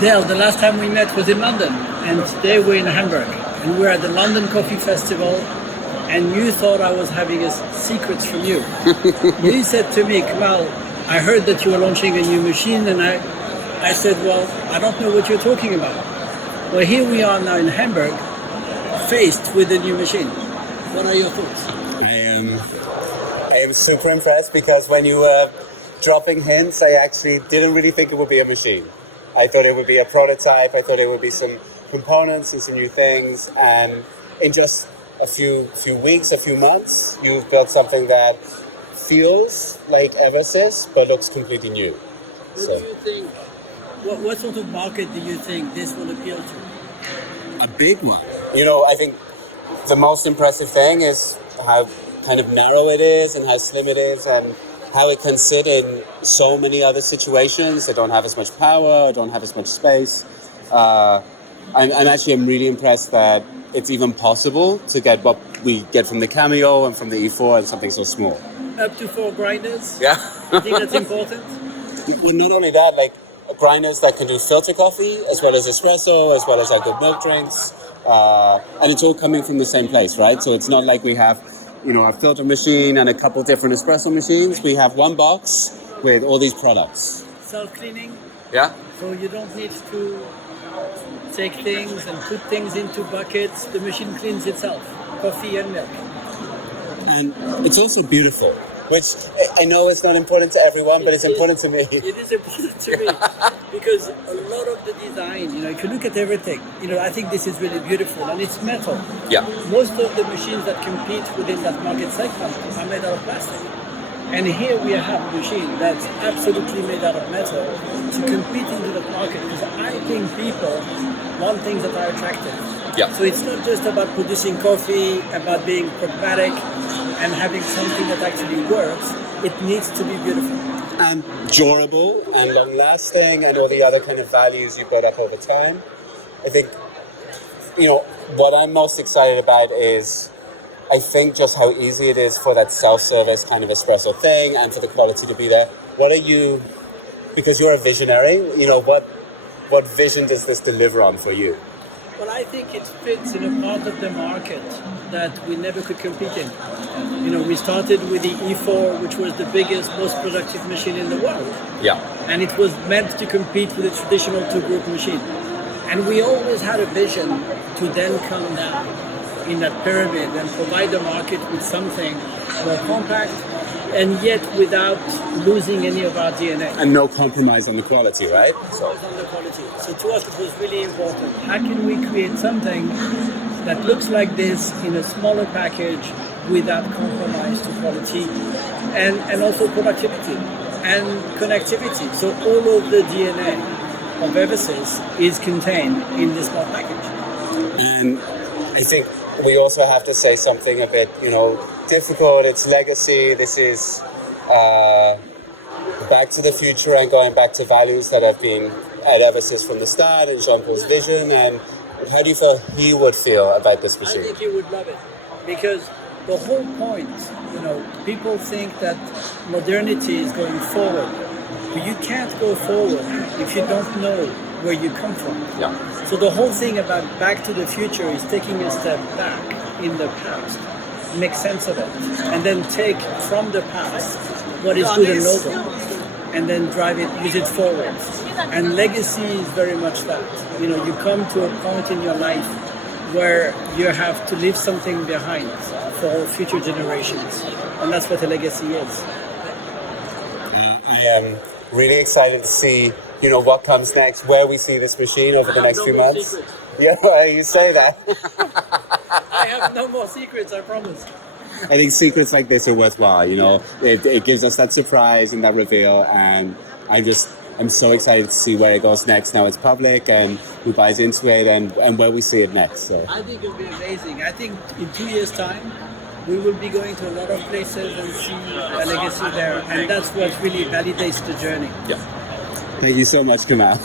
Dale, the last time we met was in London, and today we're in Hamburg, and we're at the London Coffee Festival, and you thought I was having secrets from you. You said to me, Kamal, I heard that you were launching a new machine, and I said, well, I don't know what you're talking about. Well, here we are now in Hamburg, faced with a new machine. What are your thoughts? I am super impressed because when you were dropping hints, I actually didn't really think it would be a machine. I thought it would be a prototype. I thought it would be some components and some new things. And in just a few weeks, a few months, you've built something that feels like Eversys, but looks completely new. What do you think? What sort of market do you think this will appeal to? A big one. I think the most impressive thing is how kind of narrow it is and how slim it is and how it can sit in so many other situations that don't have as much power, don't have as much space. I'm really impressed that it's even possible to get what we get from the Cameo and from the E4 and something so small. Up to 4 grinders? Yeah. I think that's important. Well, not only that, like grinders that can do filter coffee as well as espresso, as well as like good milk drinks. And it's all coming from the same place, right? So it's not like we have, a filter machine and a couple different espresso machines. We have one box with all these products. Self-cleaning? Yeah. So you don't need to take things and put things into buckets. The machine cleans itself, coffee and milk. And it's also beautiful, which I know is not important to everyone, but it's important to me. It is important to me because a lot of the design, if you look at everything, I think this is really beautiful and it's metal. Yeah. Most of the machines that compete within that market segment are made out of plastic. And here we have a machine that's absolutely made out of metal to compete into the market because I think people want things that are attractive. Yeah. So it's not just about producing coffee, about being pragmatic and having something that actually works. It needs to be beautiful. And durable and long-lasting and all the other kind of values you build up over time. I think, what I'm most excited about is I think just how easy it is for that self-service kind of espresso thing and for the quality to be there. Because you're a visionary, what vision does this deliver on for you? Well, I think it fits in a part of the market that we never could compete in. We started with the E4, which was the biggest, most productive machine in the world. Yeah. And it was meant to compete with a traditional 2-group machine. And we always had a vision to then come down in that pyramid and provide the market with something more compact and yet without losing any of our DNA. And no compromise on the quality, right? So to us it was really important. How can we create something that looks like this in a smaller package without compromise to quality and also productivity and connectivity. So all of the DNA of Eversys is contained in this small package. And I think we also have to say something a bit, difficult. It's legacy. This is back to the future and going back to values that have been at Eversys from the start and Jean-Paul's vision. And how do you feel he would feel about this machine? I think he would love it because the whole point, people think that modernity is going forward, but you can't go forward if you don't know where you come from. Yeah. So the whole thing about Back to the Future is taking a step back in the past, make sense of it, and then take from the past what is good and noble, and then drive it, use it forward. And legacy is very much that. You come to a point in your life where you have to leave something behind for future generations, and that's what a legacy is. I am really excited to see, what comes next, where we see this machine over the next few months. Secrets. Yeah, well, you say that. I have no more secrets, I promise. I think secrets like this are worthwhile, It gives us that surprise and that reveal, and I'm so excited to see where it goes next. Now it's public and who buys into it and where we see it next. So I think it'll be amazing. I think in 2 years' time, we will be going to a lot of places and see a legacy there, and that's what really validates the journey. yeah. Thank you so much, Kamal.